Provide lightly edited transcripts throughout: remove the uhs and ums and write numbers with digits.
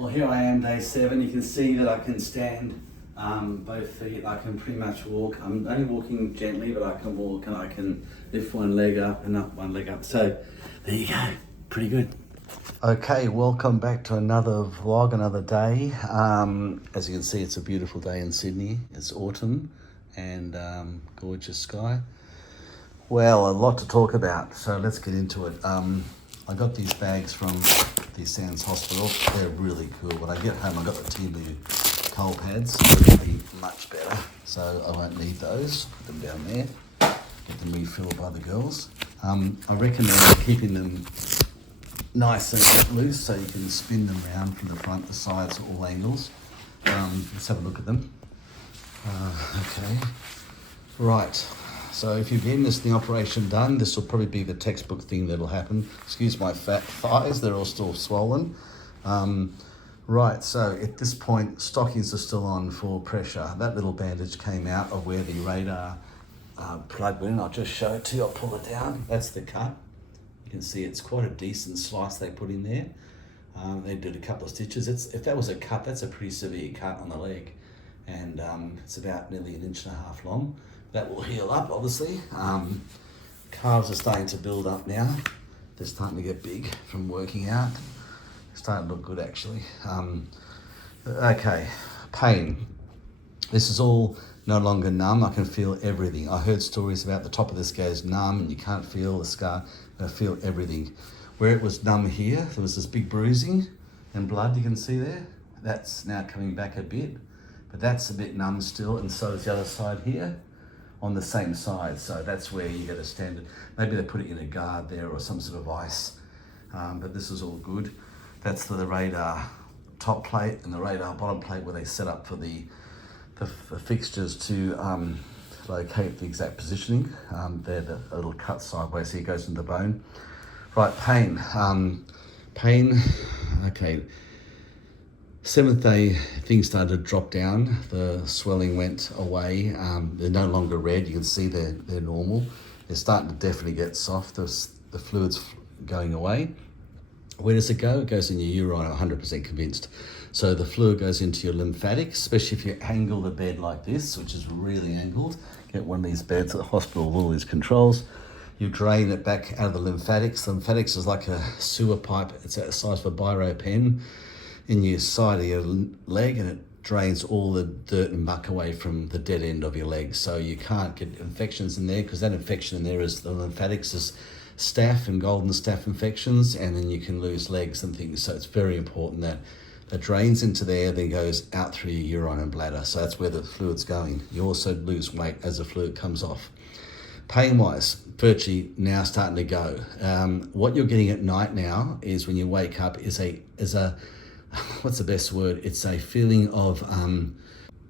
Well, here I am, day 7. You can see that I can stand both feet. I can pretty much walk. I'm only walking gently, but I can walk and I can lift one leg up and up, one leg up. So there you go, pretty good. Okay, welcome back to another vlog, another day. As you can see, it's a beautiful day in Sydney. It's autumn and gorgeous sky. Well, a lot to talk about, so let's get into it. I got these bags from the Sands Hospital. They're really cool. When I get home, I got the Timu coal pads. They're going to be much better, so I won't need those. Put them down there. Get them refilled by the girls. I reckon they're keeping them nice and loose so you can spin them around from the front, the sides, all angles. Let's have a look at them. Okay, right. So if you're getting this operation done, this will probably be the textbook thing that'll happen. Excuse my fat thighs, they're all still swollen. Right, so at this point, stockings are still on for pressure. That little bandage came out of where the radar plug went in. I'll just show it to you, I'll pull it down. That's the cut. You can see it's quite a decent slice they put in there. They did a couple of stitches. If that was a cut, that's a pretty severe cut on the leg. And it's about nearly 1.5 inches long. That will heal up, obviously. Calves are starting to build up now. They're starting to get big from working out. Starting to look good, actually. Okay, pain. This is all no longer numb. I can feel everything. I heard stories about the top of this goes numb and you can't feel the scar. I feel everything. Where it was numb here, there was this big bruising and blood you can see there. That's now coming back a bit, but that's a bit numb still, and so is the other side here on the same side. So that's where you get a standard, maybe they put it in a guard there or some sort of ice, but this is all good. That's the radar top plate and the radar bottom plate where they set up for the fixtures to locate the exact positioning. They're the little cut sideways, so it goes into the bone. Right, pain. Pain, okay. 7th day, things started to drop down. The swelling went away. They're no longer red. You can see they're normal. They're starting to definitely get soft. The fluid's going away. Where does it go? It goes in your urine, I'm 100% convinced. So the fluid goes into your lymphatics, especially if you angle the bed like this, which is really angled. Get one of these beds at the hospital with all these controls. You drain it back out of the lymphatics. The lymphatics is like a sewer pipe. It's the size of a biro pen in your side of your leg, and it drains all the dirt and muck away from the dead end of your leg. So you can't get infections in there, because that infection in there is the lymphatics is staph and golden staph infections, and then you can lose legs and things. So it's very important that it drains into there, then goes out through your urine and bladder. So that's where the fluid's going. You also lose weight as the fluid comes off. Pain-wise, virtually now starting to go. What you're getting at night now is when you wake up is a what's the best word? It's a feeling of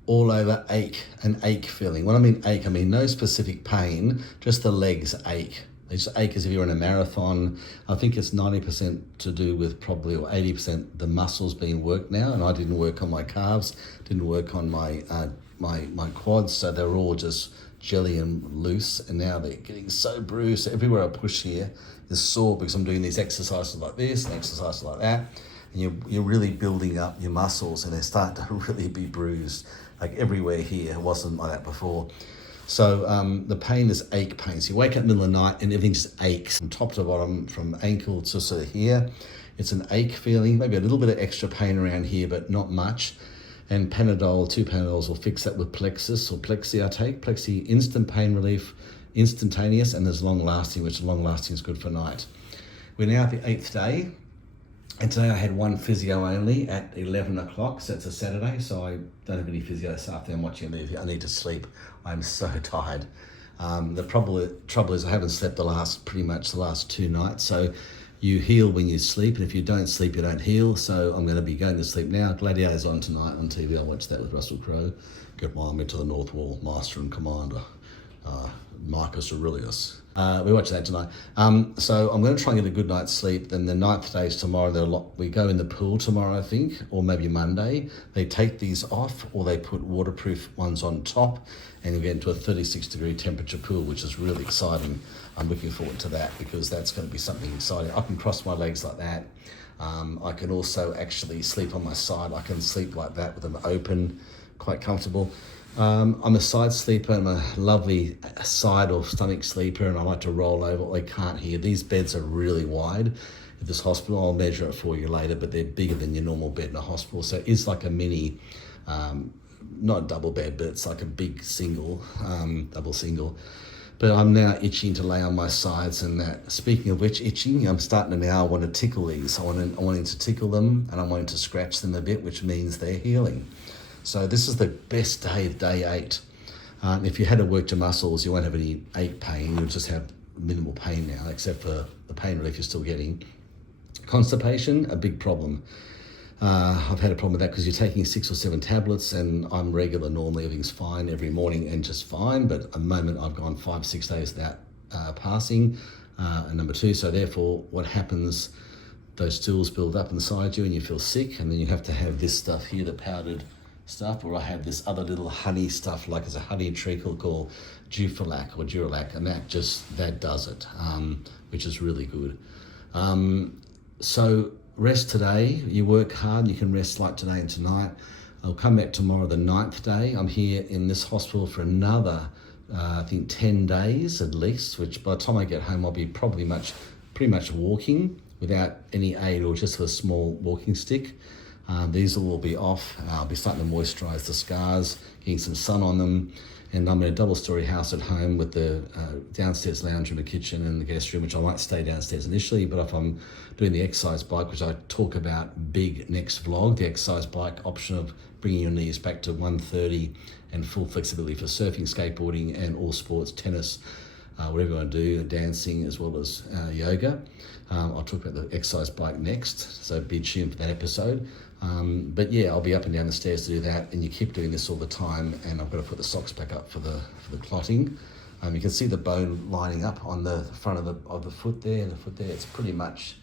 all over ache, an ache feeling. When I mean ache, I mean no specific pain, just the legs ache. They just ache as if you're in a marathon. I think it's 90% to do with probably, or 80% the muscles being worked now. And I didn't work on my calves, didn't work on my my quads, so they're all just jelly and loose. And now they're getting so bruised. So everywhere I push here is sore because I'm doing these exercises like this and exercises like that. And you're really building up your muscles, and they start to really be bruised. Like everywhere here, it wasn't like that before. So the pain is ache pain. So you wake up in the middle of the night and everything just aches from top to bottom, from ankle to sort of here. It's an ache feeling, maybe a little bit of extra pain around here, but not much. And Panadol, 2 Panadols will fix that with Plexus or Plexi I take. Plexi, instant pain relief, instantaneous, and there's long lasting, which long lasting is good for night. We're now at the 8th day. And today I had one physio only at 11 o'clock, so it's a Saturday, so I don't have any physio this afternoon. I'm watching a movie. I need to sleep. I'm so tired. The trouble is I haven't slept pretty much the last 2 nights, so you heal when you sleep, and if you don't sleep, you don't heal, so I'm going to be going to sleep now. Gladiator's on tonight on TV. I'll watch that with Russell Crowe. Get my army to the North Wall, Master and Commander, Marcus Aurelius. We watch that tonight. So I'm going to try and get a good night's sleep. Then the 9th day is tomorrow. We go in the pool tomorrow, I think, or maybe Monday. They take these off, or they put waterproof ones on top, and you get into a 36-degree temperature pool, which is really exciting. I'm looking forward to that because that's going to be something exciting. I can cross my legs like that. I can also actually sleep on my side. I can sleep like that with them open, quite comfortable. I'm a side sleeper. I'm a lovely side or stomach sleeper, and I like to roll over. I can't hear. These beds are really wide at this hospital. I'll measure it for you later, but they're bigger than your normal bed in a hospital. So it's like a mini, not a double bed, but it's like a big single, double single. But I'm now itching to lay on my sides and that. Speaking of which, itching, I'm starting to now want to tickle these. I'm wanting to tickle them, and I'm wanting to scratch them a bit, which means they're healing. So this is the best day of day 8. If you had to work your muscles, you won't have any ache pain. You'll just have minimal pain now, except for the pain relief you're still getting. Constipation, a big problem. I've had a problem with that because you're taking 6 or 7 tablets, and I'm regular normally. Everything's fine every morning and just fine. But at the moment, I've gone 5-6 days without passing, and number 2. So therefore, what happens, those stools build up inside you and you feel sick, and then you have to have this stuff here, the powdered stuff, or I have this other little honey stuff, like it's a honey treacle called Dufalac or Duralac, and that does it, which is really good. So rest today. You work hard, you can rest like today and tonight. I'll come back tomorrow, the 9th day. I'm here in this hospital for another, I think 10 days at least, which by the time I get home, I'll be pretty much walking without any aid or just with a small walking stick. These will all be off. I'll be starting to moisturise the scars, getting some sun on them. And I'm in a double-storey house at home with the downstairs lounge room, a kitchen, and the guest room, which I won't stay downstairs initially. But if I'm doing the exercise bike, which I talk about big next vlog, the exercise bike option of bringing your knees back to 130 and full flexibility for surfing, skateboarding, and all sports, tennis, whatever you want to do, dancing as well as yoga. I'll talk about the exercise bike next, so be tuned for that episode. But yeah, I'll be up and down the stairs to do that, and you keep doing this all the time, and I've got to put the socks back up for the clotting. You can see the bone lining up on the front of the foot there, and the foot there. It's pretty much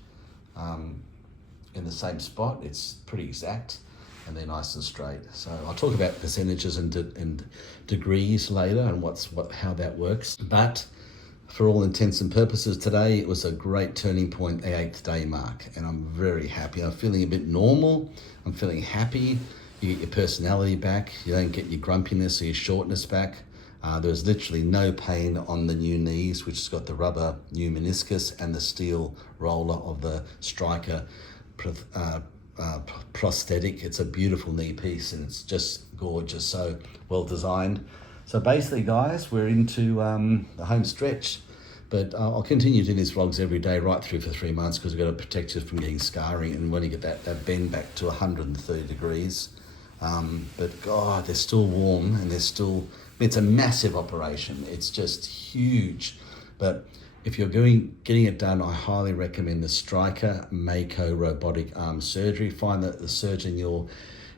in the same spot. It's pretty exact, and they're nice and straight. So I'll talk about percentages and degrees later and how that works. But for all intents and purposes today, it was a great turning point, the 8th day mark, and I'm very happy. I'm feeling a bit normal. I'm feeling happy. You get your personality back. You don't get your grumpiness or your shortness back. There was literally no pain on the new knees, which has got the rubber new meniscus and the steel roller of the Stryker prosthetic. It's a beautiful knee piece, and it's just gorgeous, so well designed. So basically, guys, we're into the home stretch, but I'll continue doing these vlogs every day right through for 3 months because we've got to protect you from getting scarring and when you get that bend back to 130 degrees. But God, they're still warm, and it's a massive operation. It's just huge. But if you're getting it done, I highly recommend the Stryker Mako Robotic Arm Surgery. Find the surgeon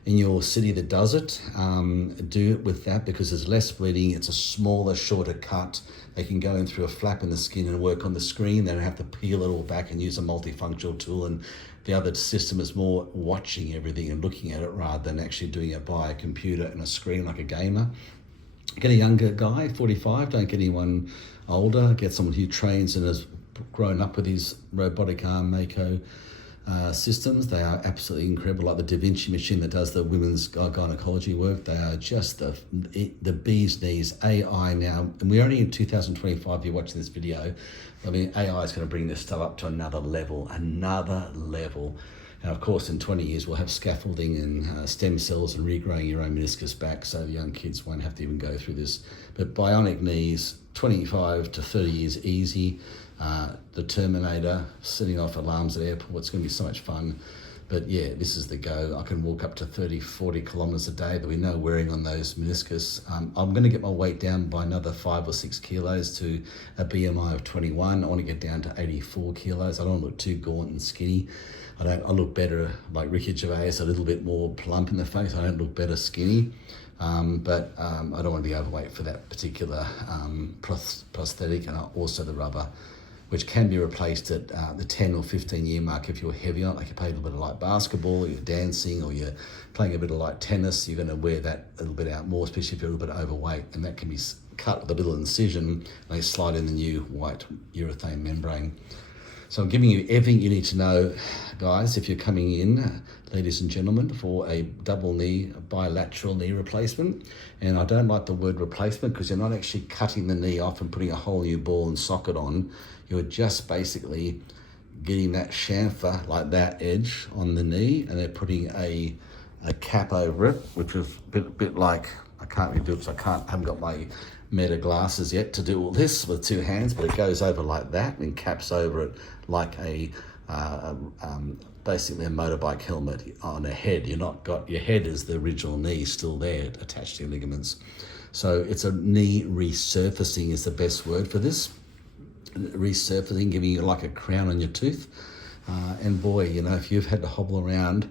in your city that does it. Do it with that because there's less bleeding. It's a smaller, shorter cut. They can go in through a flap in the skin and work on the screen. They don't have to peel it all back and use a multifunctional tool. And the other system is more watching everything and looking at it rather than actually doing it by a computer and a screen like a gamer. Get a younger guy, 45, don't get anyone older. Get someone who trains and has grown up with these robotic arm Mako systems. They are absolutely incredible, like the Da Vinci machine that does the women's gynecology work. They are just the bee's knees. AI now, and we're only in 2025 if you're watching this video. I mean, AI is going to bring this stuff up to another level. And of course, in 20 years, we'll have scaffolding and stem cells and regrowing your own meniscus back, so the young kids won't have to even go through this. But bionic knees, 25 to 30 years easy. The Terminator, setting off alarms at airports, it's going to be so much fun. But yeah, this is the go. I can walk up to 30, 40 kilometers a day. There'll be no wearing on those meniscus. I'm going to get my weight down by another 5 or 6 kilos to a BMI of 21. I want to get down to 84 kilos. I don't want to look too gaunt and skinny. I look better like Ricky Gervais, a little bit more plump in the face. I don't look better skinny. But I don't want to be overweight for that particular prosthetic, and also the rubber, which can be replaced at the 10 or 15 year mark if you're heavy on it, like you play a little bit of light basketball, or you're dancing, or you're playing a bit of light tennis. You're going to wear that a little bit out more, especially if you're a little bit overweight, and that can cut with a little incision, and they slide in the new white urethane membrane. So I'm giving you everything you need to know, guys, if you're coming in, ladies and gentlemen, for a double knee, bilateral knee replacement. And I don't like the word replacement because you're not actually cutting the knee off and putting a whole new ball and socket on. You're just basically getting that chamfer, like that edge on the knee, and they're putting a cap over it, which is a bit like, I can't really do it because I haven't got my meta glasses yet to do all this with two hands, but it goes over like that and caps over it like a basically a motorbike helmet on a head. You're not got, your head is the original knee still there attached to your ligaments. So it's a knee resurfacing is the best word for this. Resurfacing, giving you like a crown on your tooth. And boy, you know, if you've had to hobble around,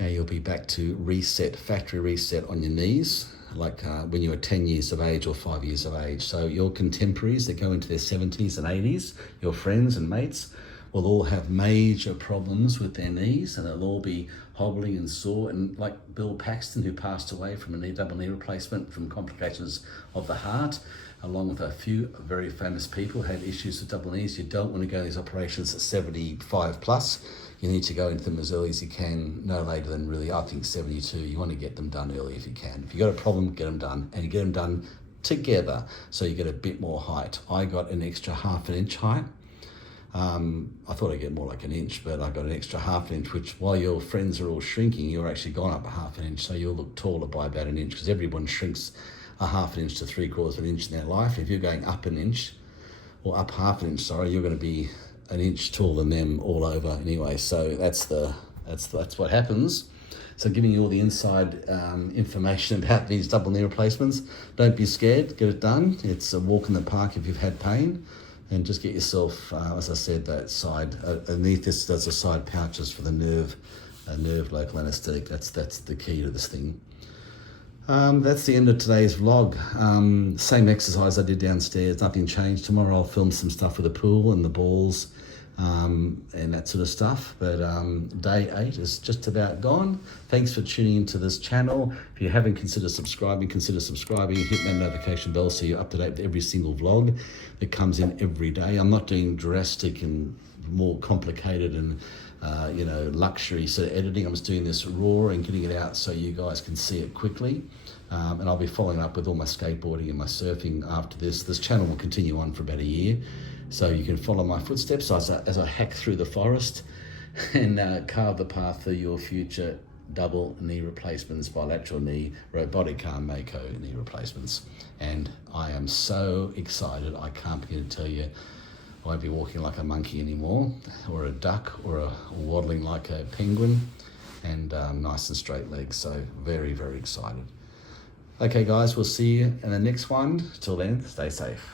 now you'll be back to reset, factory reset on your knees, like when you were 10 years of age or 5 years of age. So your contemporaries that go into their 70s and 80s, your friends and mates, will all have major problems with their knees, and they'll all be hobbling and sore. And like Bill Paxton, who passed away from a double knee replacement from complications of the heart, along with a few very famous people who had issues with double knees. You don't want to go to these operations at 75 plus. You need to go into them as early as you can, no later than really, I think 72. You want to get them done early if you can. If you've got a problem, get them done, and you get them done together so you get a bit more height. I got an extra ½ inch height. I thought I'd get more like an inch, but I got an extra ½ inch, which while your friends are all shrinking, you're actually gone up a ½ inch, so you'll look taller by about an inch, because everyone shrinks a ½ inch to 3/4 of an inch in their life. If you're going up an inch, or up ½ inch, sorry, you're going to be an inch taller than them all over anyway. So that's what happens. So giving you all the inside information about these double knee replacements. Don't be scared, get it done. It's a walk in the park if you've had pain. And just get yourself, as I said, that side, underneath this, there's a side pouches for the nerve local anaesthetic. That's the key to this thing. That's the end of today's vlog. Same exercise I did downstairs, nothing changed. Tomorrow I'll film some stuff with the pool and the balls and that sort of stuff. But day 8 is just about gone. Thanks for tuning into this channel. If you haven't considered subscribing, consider subscribing. Hit that notification bell so you're up to date with every single vlog that comes in every day. I'm not doing drastic and more complicated and luxury sort of editing. I'm just doing this raw and getting it out so you guys can see it quickly. And I'll be following up with all my skateboarding and my surfing after this. This channel will continue on for about a year. So you can follow my footsteps as I hack through the forest and carve the path for your future double knee replacements, bilateral knee, robotic arm Mako knee replacements. And I am so excited, I can't begin to tell you. I won't be walking like a monkey anymore, or a duck, or waddling like a penguin, and nice and straight legs. So very, very excited. Okay guys, we'll see you in the next one. Till then, stay safe.